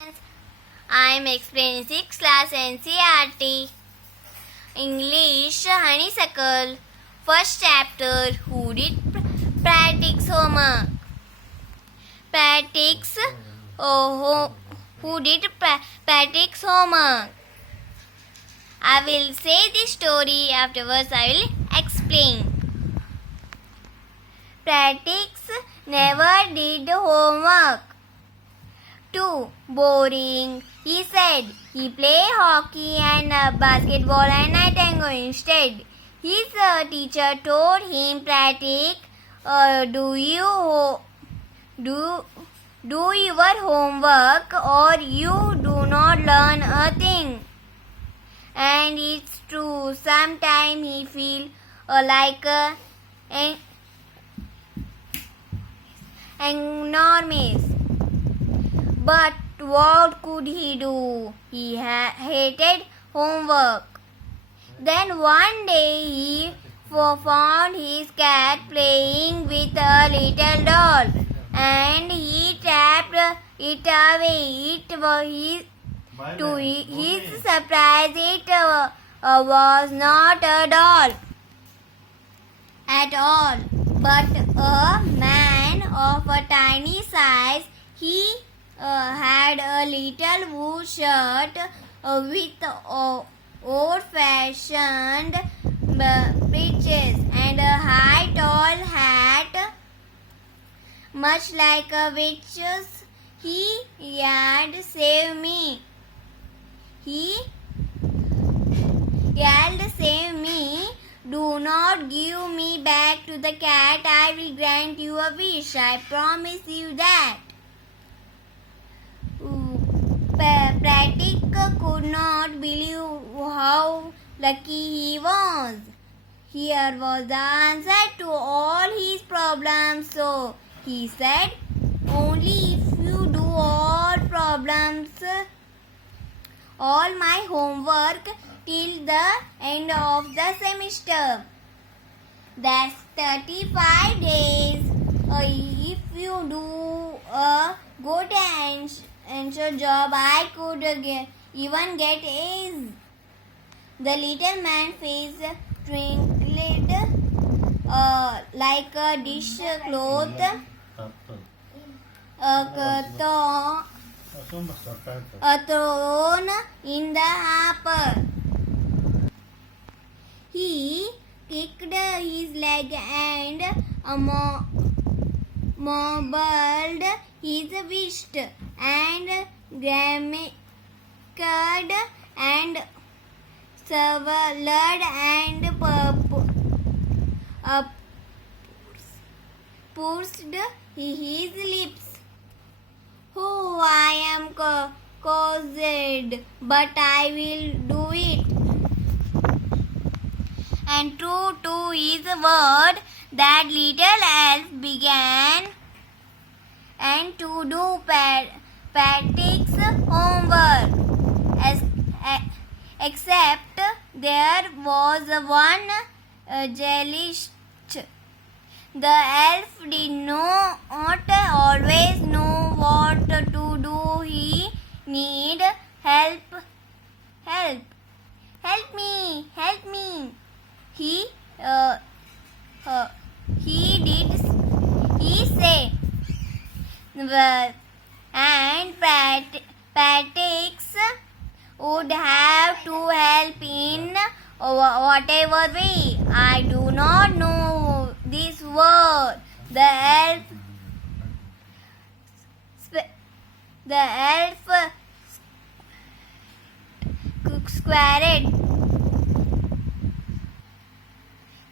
I am explaining 6th class NCERT English Honeysuckle. First chapter. Who did practice homework? Practice. Who did practice homework? I will say the story. Afterwards, I will explain. Practice never did homework. Too boring, he said. He played hockey and basketball and night tango instead. His teacher told him, "Pratik, do your homework or you do not learn a thing." And it's true. Sometimes he feel like enormous. But what could he do? He hated homework. Then one day he found his cat playing with a little doll and he trapped it away. To his surprise, it was not a doll at all, but a man of a tiny size. He had a little wool shirt with old-fashioned breeches and a high tall hat, much like a witch's. He yelled, "Save me!" He yelled, "Save me! Do not give me back to the cat. I will grant you a wish. I promise you that." Pratik could not believe how lucky he was. Here was the answer to all his problems. So he said, "Only if you do all my homework till the end of the semester. That's 35 days. If you do a good answer job, I could even get A's." The little man's face twinkled like a dishcloth thrown in the hopper. He kicked his leg and mumbled his wish and grimaced and swallowed and pursed his lips. "Oh, I am caused, but I will do it." And true to his word, that little elf began and to do Pratik's homework. Except there was one jellyfish. The elf did not always know what to do. He needed help. Help me! Help me! He said. And Pratik would have to help in whatever way. I do not know this word. The elf squared.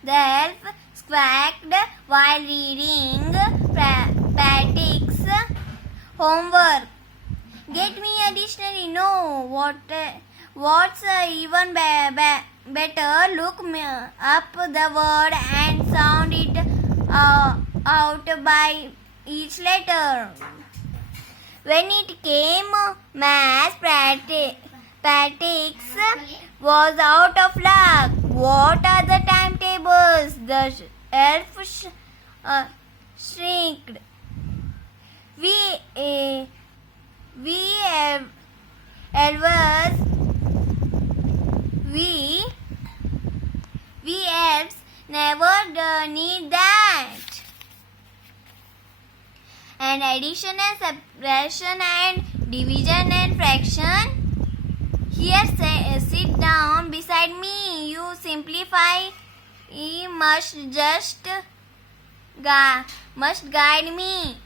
The elf squawked while reading Pratik's homework. "Get me a dictionary." "No, what's even better? Look up the word and sound it out by each letter." When it came math, Pratik was out of luck. "What are the timetables?" the elf shrieked. we elves we elves never need that. And addition and subtraction and division and fraction. Here, sit down beside me. You simplify. You must guide me.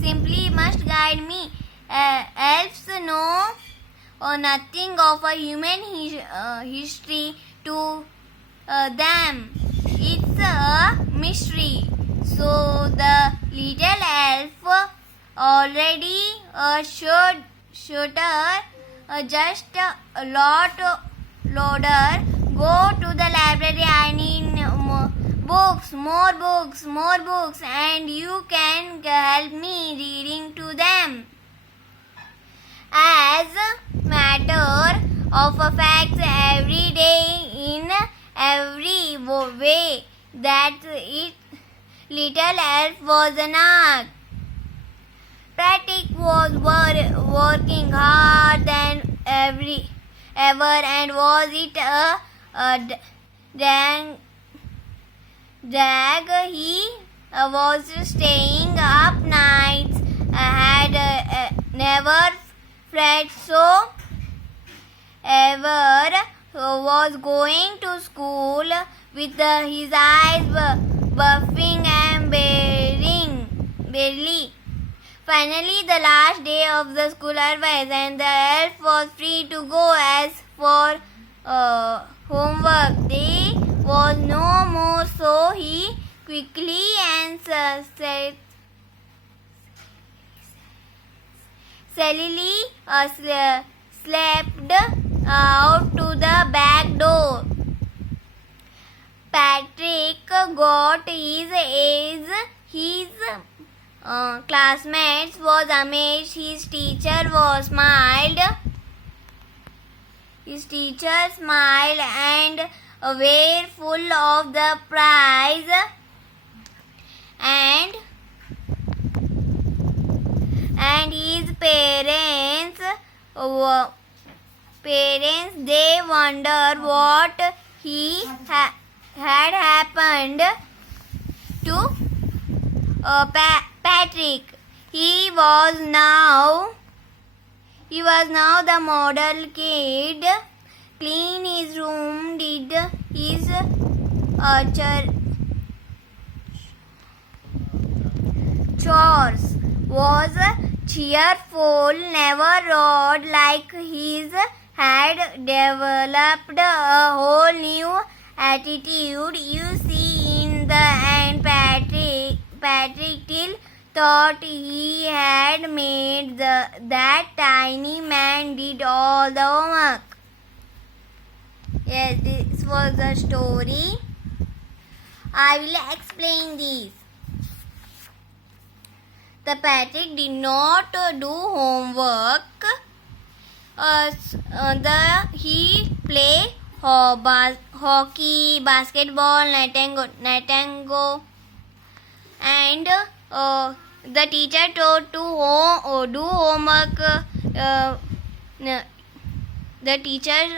Simply must guide me. Elves know nothing of a human history to them. It's a mystery. So the little elf already showed just a lot loader. Go to the library. I need more books, and you can help me reading to them. As a matter of fact, every day in every way that it little elf was not. Patrick was working hard than ever, and was it a drag? He was staying up nights. Had never fret so ever. Was going to school with his eyes buffing and barely. Finally, the last day of the school arrived, and the elf was free to go. As for homework, there was no more, so he quickly and silently slipped out to the back door. Patrick got his classmates was amazed. His teacher smiled and were full of the prize, and his parents they wondered what had happened to Patrick. He was now the model kid. Clean his room, did his chores, was cheerful, never roared like his, had developed a whole new attitude. You see, in the end, Patrick till thought he had made that tiny man did all the homework. Yes, this was the story. I will explain this. The Patrick did not do homework. He play hockey, basketball, Natango, and the teacher told to do homework. The teacher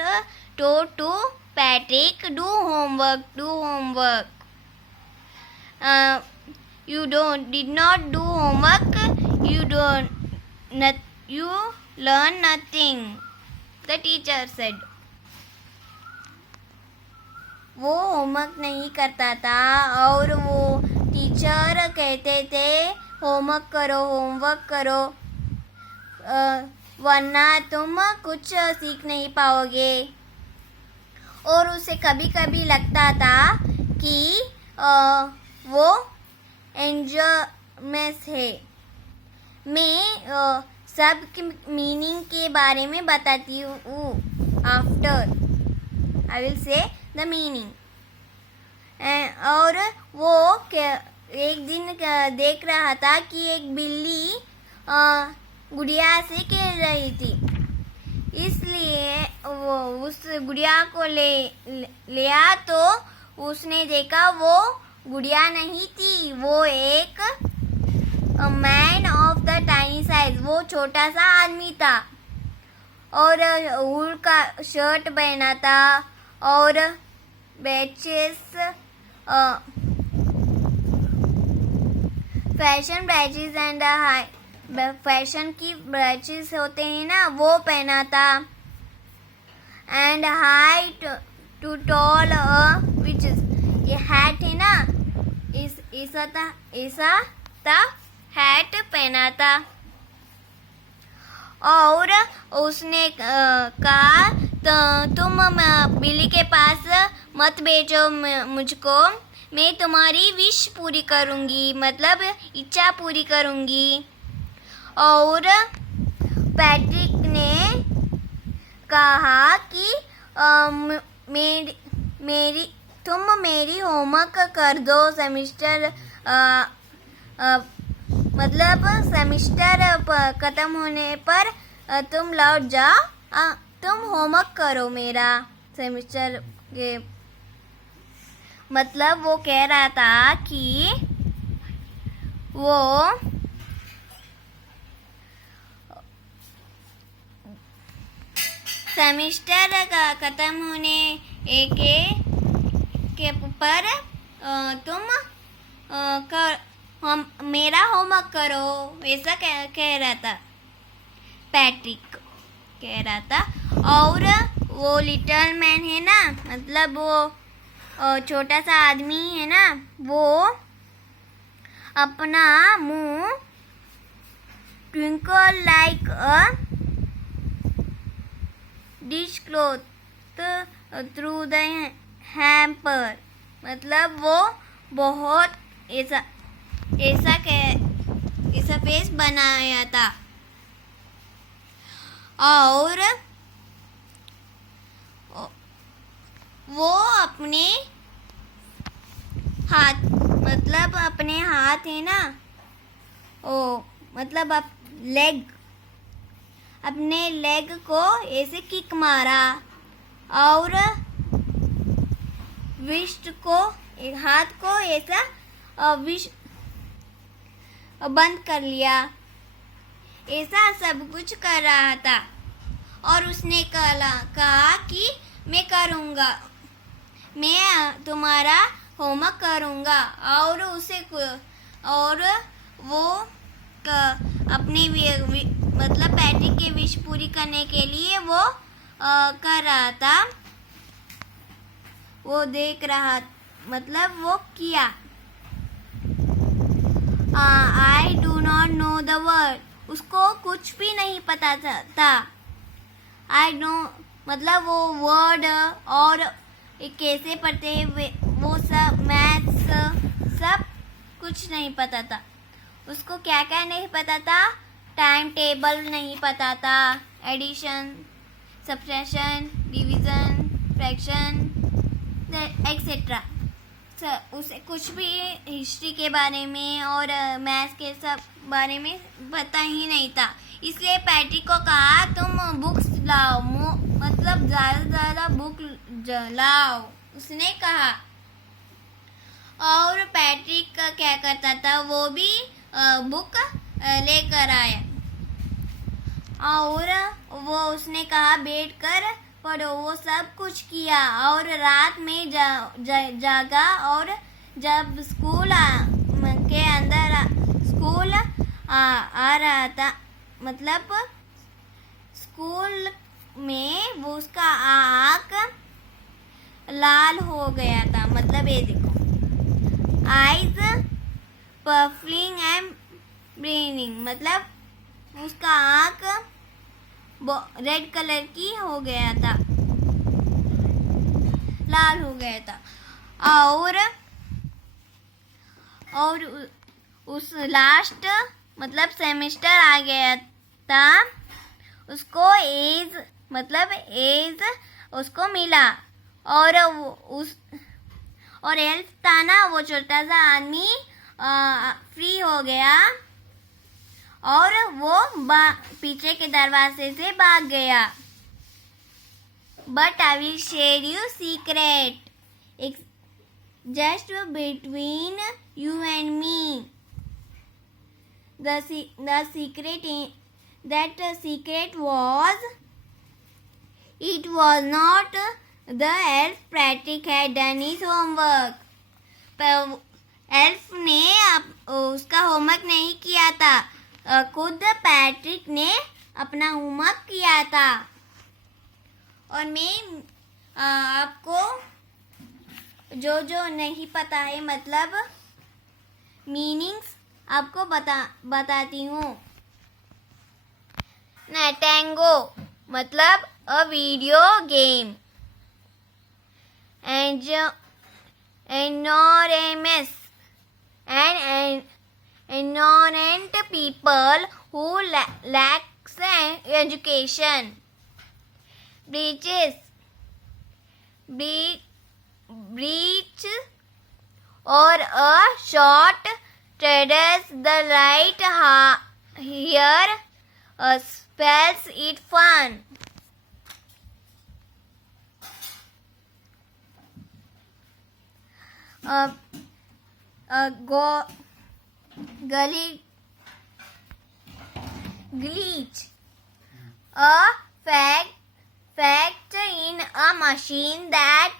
told to Patrick, do homework. You did not do homework. You learn nothing. The teacher said. वो homework नहीं करता था और वो teacher कहते थे homework करो वरना तुम कुछ सीख नहीं पाओगे. और उसे कभी कभी लगता था कि वो एंजॉयमेंट है. मैं सब मीनिंग के बारे में बताती हूँ. After I will say the meaning. और वो एक दिन देख रहा था कि एक बिल्ली गुड़िया से खेल रही थी. इसलिए वो उस गुड़िया को लिया तो उसने देखा वो गुड़िया नहीं थी, वो एक man of the tiny size, वो छोटा सा आदमी था और वूल का शर्ट पहना था और बैचेस फैशन बैचेस एंड हाई फैशन की बैचेस होते हैं ना, वो पहना था and high to tall witches, ये हैट है ना, ऐसा था हैट पहना था और उसने कहा तुम बिल्ली के पास मत भेजो मुझको, मैं तुम्हारी विश पूरी करूंगी, मतलब इच्छा पूरी करूंगी। और पैट्रिक ने कहा कि तुम मेरी होमवर्क कर दो, सेमिस्टर मतलब सेमिस्टर खत्म होने पर तुम लौट जाओ, तुम होमवर्क करो मेरा सेमिस्टर के। मतलब वो कह रहा था कि वो सेमिस्टर का खत्म होने के पर तुम मेरा होमवर्क करो, ऐसा कह रहा था, पैट्रिक कह रहा था। और वो लिटिल मैन है ना, मतलब वो छोटा सा आदमी है ना, वो अपना मुंह twinkle like a dish cloth through the hamper, मतलब वो बहुत ऐसा फेस बनाया था और वो अपने हाथ, मतलब अपने हाथ है ना, ओ मतलब अपने लेग को ऐसे किक मारा और विस्ट को, हाथ को ऐसा बंद कर लिया, ऐसा सब कुछ कर रहा था। और उसने कहा कि मैं करूँगा, मैं तुम्हारा होमवर्क करूँगा। और वो अपनी मतलब पैट्रिक की विश पूरी करने के लिए वो कर रहा था, वो देख रहा, मतलब वो किया। I do not know the word, उसको कुछ भी नहीं पता था। आई नो मतलब वो वर्ड और कैसे पढ़ते हैं वो सब, मैथ्स सब कुछ नहीं पता था उसको। क्या क्या नहीं पता था, टाइम टेबल नहीं पता था, addition, subtraction, division, fraction etcetera, उसे कुछ भी हिस्ट्री के बारे में और मैथ्स के सब बारे में पता ही नहीं था। इसलिए पैट्रिक को कहा तुम बुक्स लाओ, मतलब ज़्यादा से ज़्यादा बुक लाओ, उसने कहा। और पैट्रिक क्या करता था, वो भी बुक लेकर आया और वो उसने कहा बैठकर पढ़ो, वो सब कुछ किया और रात में जागा। और जब स्कूल के अंदर स्कूल आ रहा था, मतलब स्कूल में वो उसका आँख लाल हो गया था, मतलब ये देखो, आइज पफलिंग एंड ब्रेनिंग, मतलब उसका आँख रेड कलर की हो गया था, लाल हो गया था। और उस लास्ट मतलब सेमेस्टर आ गया था, उसको एज उसको मिला और एल्फ था ना, वो छोटा सा आदमी फ्री हो गया और वो पीछे के दरवाजे से भाग गया। But I will share you secret just between you and me, the secret was it was not the elf. Patrick had done his homework. पर एल्फ ने उसका होमवर्क नहीं किया था, खुद पैट्रिक ने अपना होमवर्क किया था. और मैं आपको जो नहीं पता है मतलब मीनिंग्स आपको बताती हूँ. टैंगो मतलब a video game. Enormous and ignorant people who lacks education. Breach or a short traders the right here spells it fun. Glitch, a fact in a machine that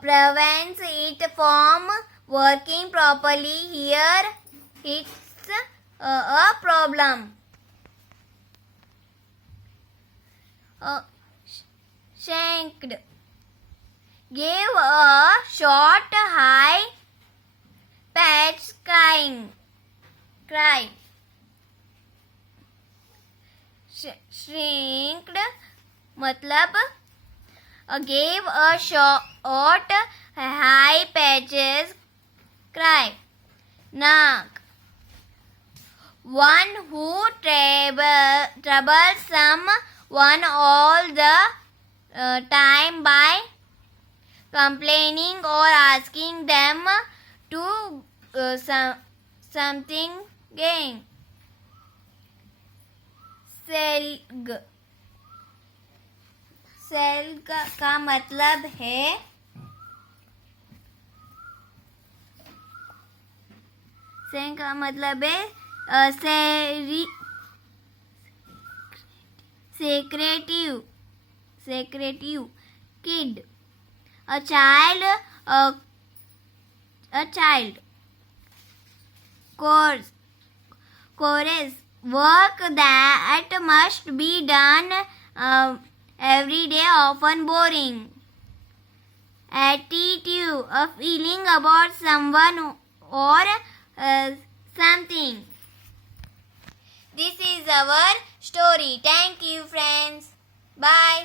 prevents it from working properly. Here it's a problem. Shanked, gave a short high pitched cry. Shrinked मतलब gave a short high pitched cry. Knock, one who troubles someone all the time by complaining or asking them to something gain. सेल्ग का मतलब है secretive kid, a child. Chorus, work that must be done every day, often boring. Attitude, a feeling about someone or something. This is our story. Thank you, friends. Bye.